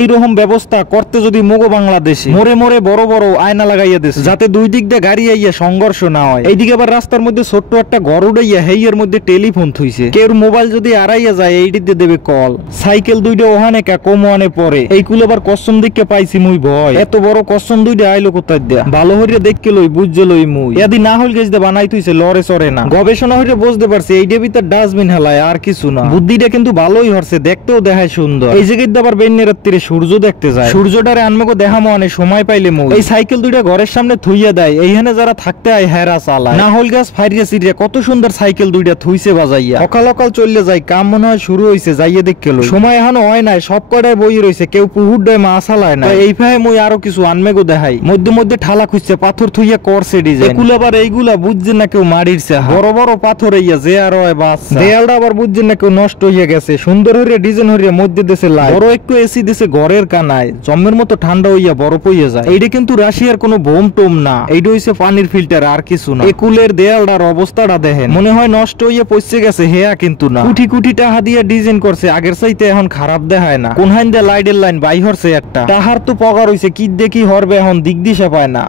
এইরকম ব্যবস্থা করতে যদি মোগো বাংলাদেশে মোরে মোরে বড় বড় আয়না লাগাইয়া দিছে, যাতে দুই দিক দিয়ে গাড়ি আইয়া সংঘর্ষ না হয়। এইদিকে আবার রাস্তার মধ্যে ছোট্ট একটা ঘর উড়াইয়া হেইয়ের মধ্যে টেলিফোন থইছে, কেউ মোবাইল যদি আড়াইয়া যায় এইদিকে দেবে কল। সাইকেল দুইটা ওহানে কা কম ওয়ানে পরে এইগুলো আবার কসম দিকে পাইছি মুই ভয়, এত বড় কসম দুইটা আইলো কোথায় দেয়া, ভালো হইরে দেখকে লই বুঝছে লই মুই এদি না হইল গেছ দে বানাই তুইছে লরে সরে না। গবেষণা হইরে বুঝতে পারছি এইটা ভিতর ডাস্টবিন হেলায় আর কিছু না। বুদ্ধিটা কিন্তু ভালোই হরছে, দেখতেও দেখায় সুন্দর। এই জায়গায় আবার বেন্যের রাত্রিরে সূর্য দেখতে যায়, সূর্যটারে আনমগো দেখামো অনেক সময় পাইলে মুই এই সাইকেল দুইটা ঘরের সামনে থুইয়া দেয়। এইখানে যারা থাকতে আয় হেরা চালায় না হল গাছ ফাইরিয়া সিরিয়া কত সুন্দর সাইকেল দুইটা থুইছে বাজাইয়া। সকাল সকাল চললে যায়, কাম মনে হয় শুরু হইছে, যাইয়ে দেখকে লই সময় এখনো হয় নাই, সব কটায় বই রইছে, কেউ পুহুর ডয় মা চালায় না। এই ফাহে মুই আরো কিছু আনমেগো দেখাই, মধ্যে মধ্যে ঠালা খুঁজছে, পাথর থুইয়া করছে ডিজাইন। এগুলো আবার এইগুলা বুঝছে না কেউ মারিরছে, বড় বড় পাথর ইয়া যে আর হয় বাচ্চা। দেয়ালটা আবার বুঝছে না কেউ নষ্ট হইয়া গেছে, সুন্দর হইয়া ডিজাইন হইয়া মধ্যে দেশে লাই বড় একটু এসি দেশে ঘরের কানায় জম্মের মতো ঠান্ডা হইয়া বরফ হইয়া যায়। এইটা কিন্তু রাশিয়ার কোনো বোম টোম না, এইটা হইছে পানির ফিল্টার আর কিছু না। একুলের দেয়ালটার অবস্থাটা দেখেন, মনে হয় নষ্ট হইয়া পচে গেছে, হেয়া কিন্তু না। কুটি কুটি টাকা দিয়ে ডিজাইন করছে, আগের চাইতে এখন খারাপ দেখায় না। কোন হাইন দিয়ে লাইটের লাইন বাই হরছে একটা, তাহার তো পগার হইছে, কি দেখি হরবে এখন দিক দিশা পায় না।